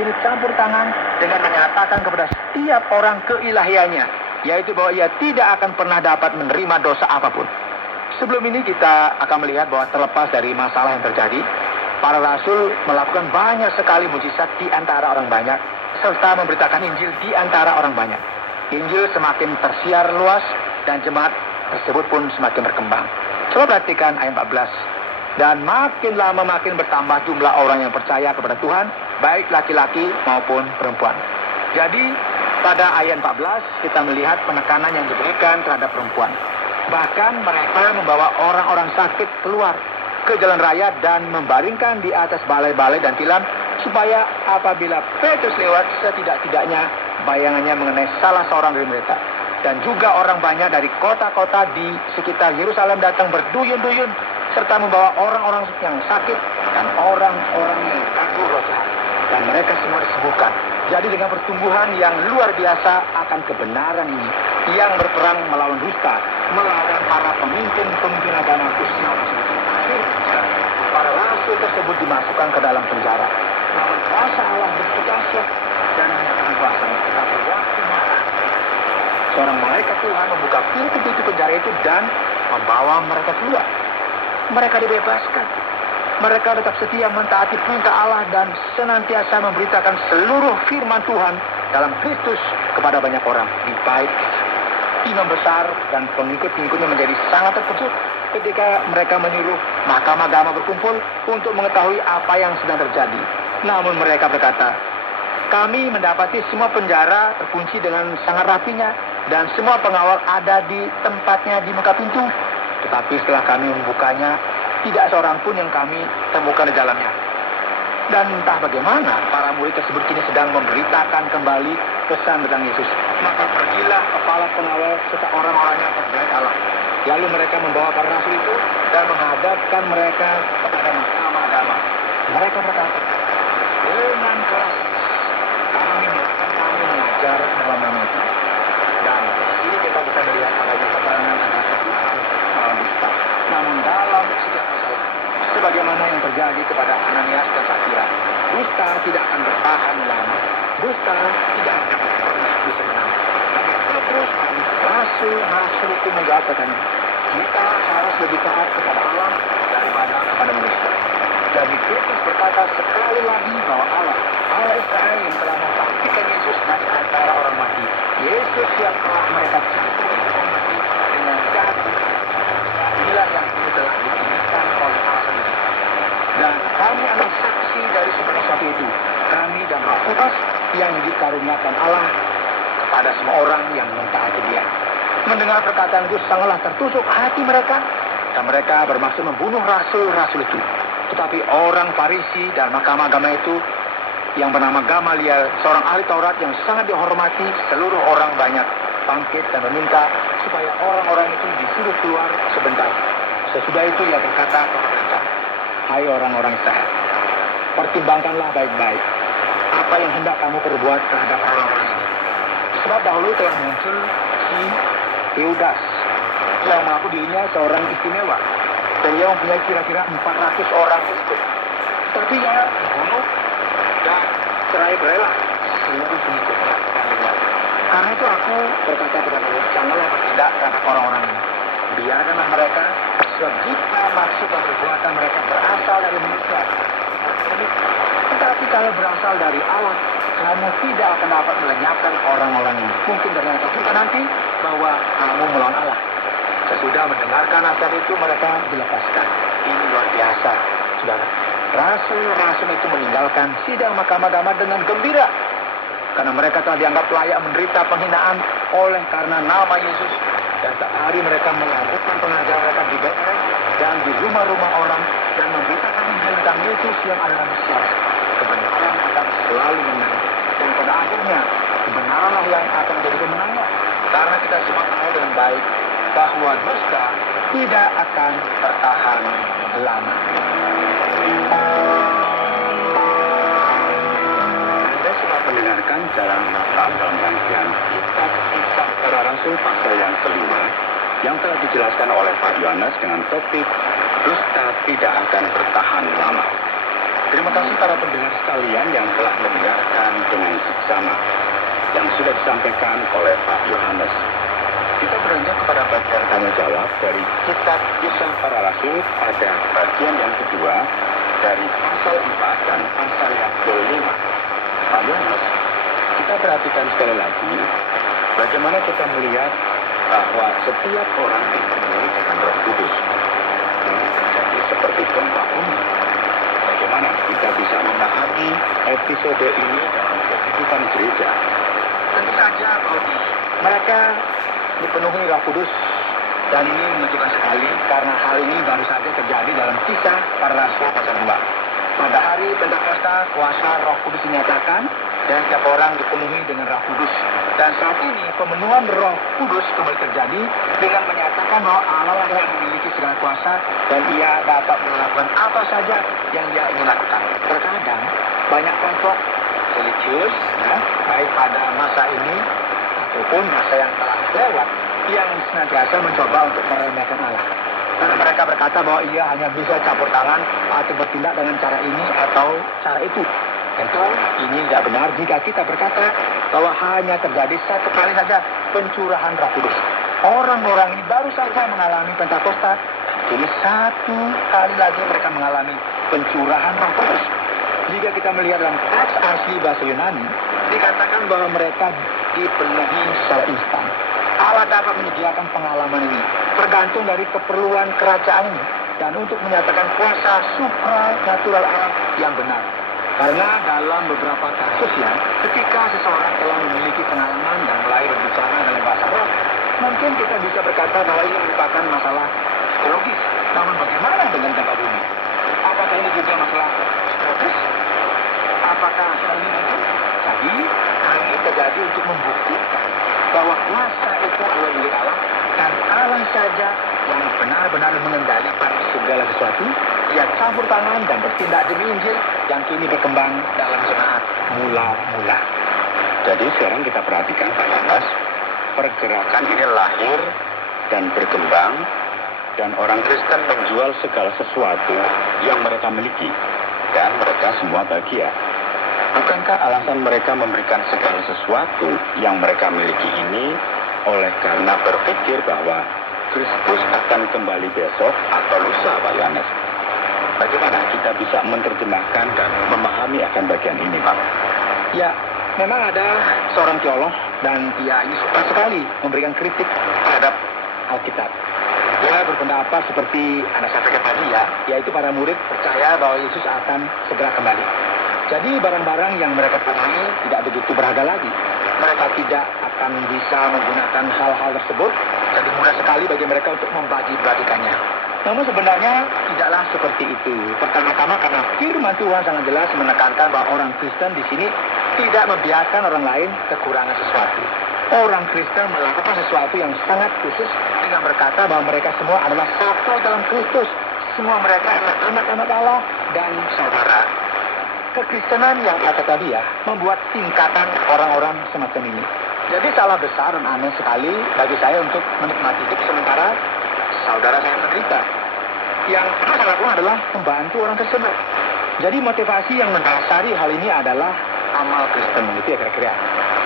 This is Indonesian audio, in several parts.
turut campur tangan dengan menyatakan kepada setiap orang keilahiannya, yaitu bahwa ia tidak akan pernah dapat menerima dosa apapun. Sebelum ini kita akan melihat bahwa terlepas dari masalah yang terjadi, para rasul melakukan banyak sekali mujizat di antara orang banyak, serta memberitakan Injil di antara orang banyak. Injil semakin tersiar luas dan jemaat tersebut pun semakin berkembang. Coba perhatikan ayat 14. Dan makin lama makin bertambah jumlah orang yang percaya kepada Tuhan, baik laki-laki maupun perempuan. Jadi pada ayat 14 kita melihat penekanan yang diberikan terhadap perempuan. Bahkan mereka membawa orang-orang sakit keluar ke jalan raya dan membaringkan di atas balai-balai dan tilam, supaya apabila Petrus lewat, setidak-tidaknya bayangannya mengenai salah seorang dari mereka. Dan juga orang banyak dari kota-kota di sekitar Yerusalem datang berduyun-duyun, serta membawa orang-orang yang sakit dan orang-orang yang kabur roh jahat. Dan mereka semua disembuhkan. Jadi dengan pertumbuhan yang luar biasa akan kebenaran ini, yang berperang melawan dusta, melawan para pemimpin agama khususnya akhirnya para rasul tersebut dimasukkan ke dalam penjara. Namun kuasa Allah berkuasa dan menyatakan kuasanya. Tetapi waktu malam, seorang malaikat Tuhan membuka pintu-pintu penjara itu dan membawa mereka keluar. Mereka dibebaskan. Mereka tetap setia mentaati perintah Allah dan senantiasa memberitakan seluruh firman Tuhan dalam Kristus kepada banyak orang di bait. Imam besar dan pengikut-pengikutnya menjadi sangat terkejut ketika mereka menyuruh mahkamah agama berkumpul untuk mengetahui apa yang sedang terjadi. Namun mereka berkata, kami mendapati semua penjara terkunci dengan sangat rapinya dan semua pengawal ada di tempatnya di muka pintu. Tetapi setelah kami membukanya, tidak seorang pun yang kami temukan di dalamnya. Dan entah bagaimana para murid tersebut kini sedang memberitakan kembali pesan tentang Yesus. Maka pergilah kepala pengawal serta orang-orangnya ke bait Allah. Lalu mereka membawa para rasul itu dan menghadapkan mereka kepada mahkamah agama. Mereka berkata, dengan keras kami mengajar dalam nama itu. Dan di sini kita bisa melihat adanya keterangan antara Tuhan melawan dusta. Namun dalam setiap masalah, sebagaimana yang terjadi kepada Ananias dan Safira, dusta tidak akan bertahan lama. Dusta tidak akan pernah bisa menang. Tapi Petrus dan rasul itu menjawab katanya, kita harus lebih taat kepada Allah daripada kepada manusia. Jadi Petrus berkata sekali lagi bahwa Allah Israel yang telah membangkitkan Yesus dari antara orang mati. Yesus yang telah mereka cari orang mati dengan jatuh. Inilah yang ini telah diberikan oleh Allah sendiri. Dan kami adalah saksi dari sesuatu itu. Kami dan Roh Kudus yang dikaruniakan Allah kepada semua orang yang mentaati Dia. Mendengar perkataan itu sangatlah tertusuk hati mereka, dan mereka bermaksud membunuh rasul-rasul itu. Tetapi orang Farisi dan mahkamah agama itu yang bernama Gamaliel, seorang ahli Taurat yang sangat dihormati, seluruh orang banyak bangkit dan meminta supaya orang-orang itu disuruh keluar sebentar. Sesudah itu ia berkata kepada mereka, hai orang-orang Israel, pertimbangkanlah baik-baik apa yang hendak kamu perbuat terhadap orang-orang ini. Sebab dahulu telah muncul si Teudas yang mengaku dirinya seorang istimewa, dan ia mempunyai kira-kira 400 orang pengikut. Tapi ia dibunuh dan cerai berelah seluruh pengikutnya. Karena itu aku berkata kepada-Mu, janganlah bertindak terhadap orang-orang ini. Biarkanlah mereka, sebab jika maksud dan perbuatan mereka berasal dari manusia. Tetapi kalau berasal dari Allah, kamu tidak akan dapat melenyapkan orang-orang ini. Mungkin ternyata juga nanti bahwa kamu melawan Allah. Sesudah mendengarkan nasihat itu, mereka dilepaskan. Ini luar biasa, saudara. Rasul-rasul itu meninggalkan sidang mahkamah agama dengan gembira, karena mereka telah dianggap layak menderita penghinaan oleh karena nama Yesus. Dan setiap hari mereka melakukan pengajaran mereka di bait dan di rumah-rumah orang dan memberitakan Injil tentang Yesus yang adalah Mesias. Kebenaran akan selalu menang, dan pada akhirnya kebenaranlah yang akan menjadi pemenangnya. Karena kita semua tahu dengan baik bahwa dusta tidak akan bertahan lama. Anda sedang mendengarkan Jalan Natal dalam rangkaian Kitab Kisah Para Rasul pasal yang kelima, yang telah dijelaskan oleh Pak Yohanes dengan topik dusta tidak akan bertahan lama. Terima kasih para pendengar sekalian yang telah mendengarkan bersama yang sudah disampaikan oleh Pak Yohanes. Kita beranjak kepada bagian tanya jawab dari kitab Kisah Para Rasul pada bagian yang kedua dari pasal 4 dan pasal yang ke-5. Pak Yohanes, kita perhatikan sekali lagi bagaimana kita melihat bahwa setiap orang dipenuhi dengan Roh Kudus. Ini terjadi seperti gempa bumi. Bagaimana kita bisa memahami episode ini dalam kehidupan gereja? Tentu saja, Brody, mereka dipenuhi Roh Kudus, dan ini menunjukkan sekali karena hal ini baru saja terjadi dalam Kisah Para Rasul pasal 2. Pada hari Pentakosta, kuasa Roh Kudus dinyatakan dan setiap orang dipenuhi dengan Roh Kudus. Dan saat ini pemenuhan Roh Kudus kembali terjadi dengan menyatakan bahwa Allah yang memiliki segala kuasa dan Ia dapat melakukan apa saja yang Dia ingin lakukan. Terkadang banyak kelompok religius, baik pada masa ini ataupun masa yang telah lewat, yang senantiasa mencoba untuk meremehkan Allah. Karena mereka berkata bahwa Ia hanya bisa campur tangan atau bertindak dengan cara ini atau cara itu. Tentu ini tidak benar jika kita berkata bahwa hanya terjadi satu kali saja pencurahan Roh Kudus. Orang-orang ini baru saja mengalami Pentakosta, kini satu kali lagi mereka mengalami pencurahan Roh Kudus. Jika kita melihat dalam teks asli bahasa Yunani, dikatakan bahwa mereka dipenuhi secara instan. Allah dapat menyediakan pengalaman ini, tergantung dari keperluan kerajaan ini, dan untuk menyatakan kuasa supranatural Allah yang benar. Karena dalam beberapa kasus ya, ketika seseorang telah memiliki pengalaman dan mulai berbicara dalam bahasa roh, mungkin kita bisa berkata bahwa ini merupakan masalah psikologis. Namun bagaimana dengan gempa bumi? Apakah ini juga masalah psikologis? Apakah hal ini mungkin? Jadi, hal ini terjadi untuk membuktikan bahwa kuasa itu adalah milik Allah, dan Allah saja yang benar-benar mengendalikan segala sesuatu. Ia campur tangan dan bertindak demi Injil yang kini berkembang dalam jemaat mula-mula. Jadi sekarang kita perhatikan Pak Yohanes, pergerakan ini lahir dan berkembang, dan orang Kristen menjual segala sesuatu yang mereka miliki, dan mereka semua bahagia. Bukankah alasan mereka memberikan segala sesuatu yang mereka miliki ini oleh karena berpikir bahwa Kristus akan kembali besok atau lusa, Pak Yohanes? Bagaimana kita bisa menerjemahkan dan memahami akan bagian ini, Pak? Ya, memang ada seorang teolog dan ia suka sekali memberikan kritik terhadap Alkitab. Dia berpendapat seperti Anda sampaikan tadi ya, yaitu para murid percaya bahwa Yesus akan segera kembali. Jadi barang-barang yang mereka punyai tidak begitu berharga lagi. Mereka tidak akan bisa menggunakan hal-hal tersebut, jadi mudah sekali bagi mereka untuk membagi-bagikannya. Namun sebenarnya tidaklah seperti itu. Pertama-tama karena firman Tuhan sangat jelas menekankan bahwa orang Kristen di sini tidak membiarkan orang lain kekurangan sesuatu. Orang Kristen melakukan sesuatu yang sangat khusus dengan berkata bahwa mereka semua adalah satu dalam Kristus. Semua mereka adalah anak-anak Allah dan saudara. Kekristenan yang kata tadi ya, membuat tingkatan orang-orang semacam ini. Jadi salah besar dan aneh sekali bagi saya untuk menikmati hidup sementara saudara saya menderita. Yang saya lakukan adalah membantu orang tersebut. Jadi motivasi yang mendasari hal ini adalah amal Kristen, gitu ya kira-kira.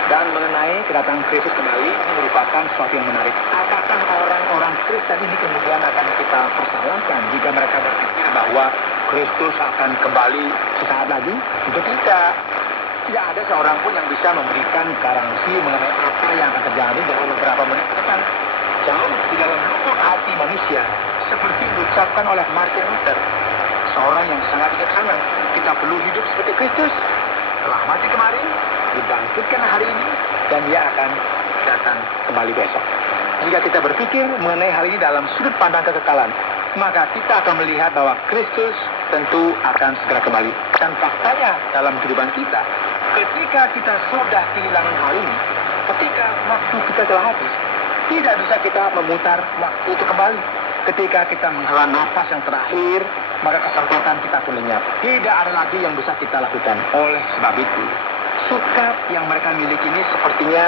Dan mengenai kedatangan Kristus kembali, ini merupakan sesuatu yang menarik. Apakah orang-orang Kristen ini kemudian akan kita persalahkan jika mereka berpikir bahwa Kristus akan kembali sesaat lagi? Tentu tidak. Tidak ada seorang pun yang bisa memberikan garansi mengenai apa yang akan terjadi dalam beberapa menit ke depan. Jauh di dalam lubuk hati manusia, seperti diucapkan oleh Martin Luther, seorang yang sangat bijaksana. Kita perlu hidup seperti Kristus. Telah mati kemarin, dibangkitkan hari ini, dan Ia akan datang kembali besok. Jika kita berpikir mengenai hal ini dalam sudut pandang kekekalan, maka kita akan melihat bahwa Kristus tentu akan segera kembali. Dan faktanya dalam kehidupan kita, ketika kita sudah kehilangan hal ini, ketika waktu kita telah habis, tidak bisa kita memutar waktu itu kembali. Ketika kita menghela nafas yang terakhir, maka kesempatan kita pun lenyap. Tidak ada lagi yang bisa kita lakukan. Oleh sebab itu, sikap yang mereka miliki ini sepertinya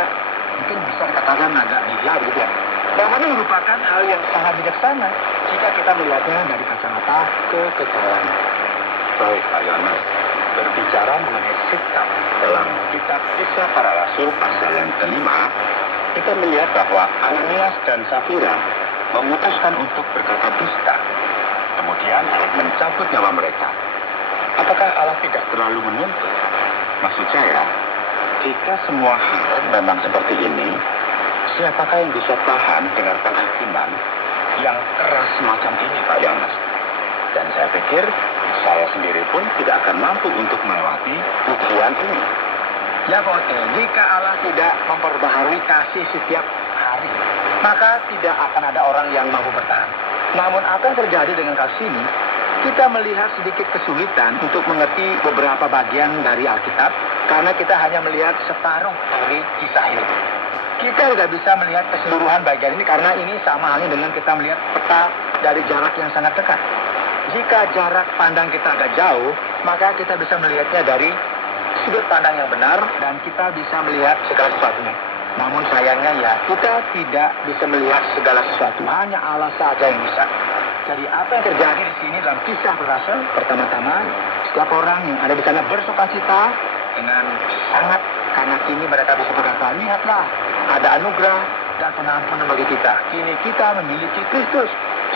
mungkin bisa dikatakan agak gila gitu ya. Namun ini merupakan hal yang sangat bijaksana jika kita melihatnya dari kacamata kekekalan. Baik, Pak Yohanes. Berbicara mengenai sikap dalam kitab Kisah Kisah Para Rasul pasal yang kelima, kita melihat bahwa Ananias dan Safira memutuskan untuk berkata dusta, kemudian mencabut nyawa mereka. Apakah Allah tidak terlalu menuntut? Maksud saya, jika semua hal memang seperti ini, siapakah yang bisa tahan dengan penghakiman yang keras semacam ini, Pak Yohanes? Dan saya pikir saya sendiri pun tidak akan mampu untuk melewati ujian ini. Ya Pak Ote, jika Allah tidak memperbaharui kasih setiap hari, maka tidak akan ada orang yang mampu bertahan. Namun apa yang terjadi dengan kasus ini, kita melihat sedikit kesulitan untuk mengerti beberapa bagian dari Alkitab, karena kita hanya melihat separuh dari kisah ini. Kita tidak bisa melihat keseluruhan bagian ini karena ini sama halnya dengan kita melihat peta dari jarak yang sangat dekat. Jika jarak pandang kita agak jauh, maka kita bisa melihatnya dari sudut pandang yang benar dan kita bisa melihat segala sesuatunya. Namun sayangnya ya, kita tidak bisa melihat segala sesuatu. Hanya Allah saja yang bisa. Jadi apa yang terjadi di sini dalam Kisah Para Rasul, pertama-tama setiap orang yang ada di sana bersukacita dengan sangat, karena kini mereka bisa berkata, lihatlah, ada anugerah dan pengampunan bagi kita. Kini kita memiliki Kristus,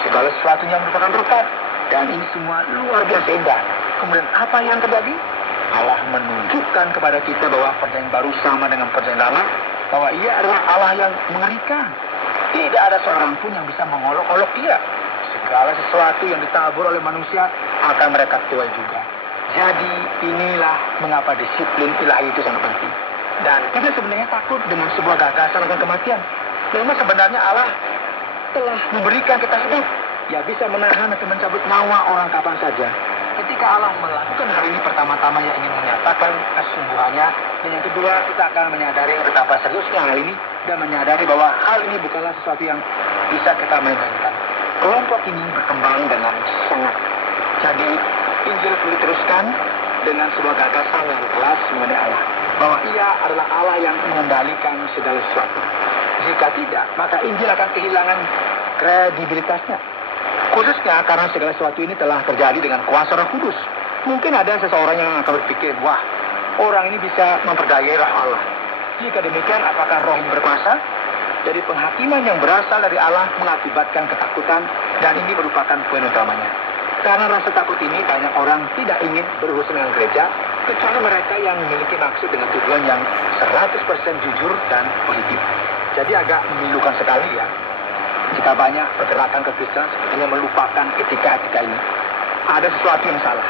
segala sesuatunya merupakan berkat, dan ini semua luar biasa indah. Kemudian apa yang terjadi? Allah menunjukkan kepada kita bahwa perjanjian baru sama dengan perjanjian lama, bahwa ia adalah Allah yang mengerikan. Tidak ada seorang pun yang bisa mengolok-olok dia. Segala sesuatu yang ditabur oleh manusia akan mereka tuai juga. Jadi inilah mengapa disiplin ilahi itu sangat penting. Dan kita sebenarnya takut dengan sebuah gagasan akan kematian. Memang sebenarnya Allah telah memberikan kita hidup. Ya bisa menahan atau mencabut nyawa orang kapan saja. Ketika Allah melakukan hal ini, pertama-tama yang ingin menyatakan kesungguhannya, dan yang kedua kita akan menyadari betapa seriusnya hal ini dan menyadari bahwa hal ini bukanlah sesuatu yang bisa kita main-mainkan. Kelompok ini berkembang dengan sangat. Jadi Injil perlu diteruskan dengan sebuah gagasan yang jelas mengenai Allah, bahwa ia adalah Allah yang mengendalikan segala sesuatu. Jika tidak, maka Injil akan kehilangan kredibilitasnya. Khususnya karena segala sesuatu ini telah terjadi dengan kuasa Roh Kudus. Mungkin ada seseorang yang akan berpikir, wah, orang ini bisa memperdayai Roh Allah. Jika demikian, apakah Roh ini berkuasa? Jadi penghakiman yang berasal dari Allah mengakibatkan ketakutan, dan ini merupakan poin utamanya. Karena rasa takut ini, banyak orang tidak ingin berurusan dengan gereja, kecuali mereka yang memiliki maksud dengan tujuan yang 100% jujur dan positif. Jadi agak memilukan sekali ya, jika banyak pergerakan kekristenan sepertinya melupakan etika-etika ini. Ada sesuatu yang salah.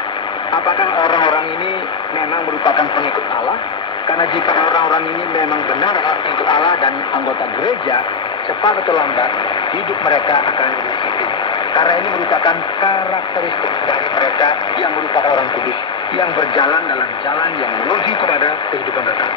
Apakah orang-orang ini memang merupakan pengikut Allah? Karena jika orang-orang ini memang benar adalah pengikut Allah dan anggota gereja, cepat atau lambat hidup mereka akan disiplin. Karena ini merupakan karakteristik dari mereka yang merupakan orang kudus, yang berjalan dalam jalan yang menuju kepada kehidupan kekal.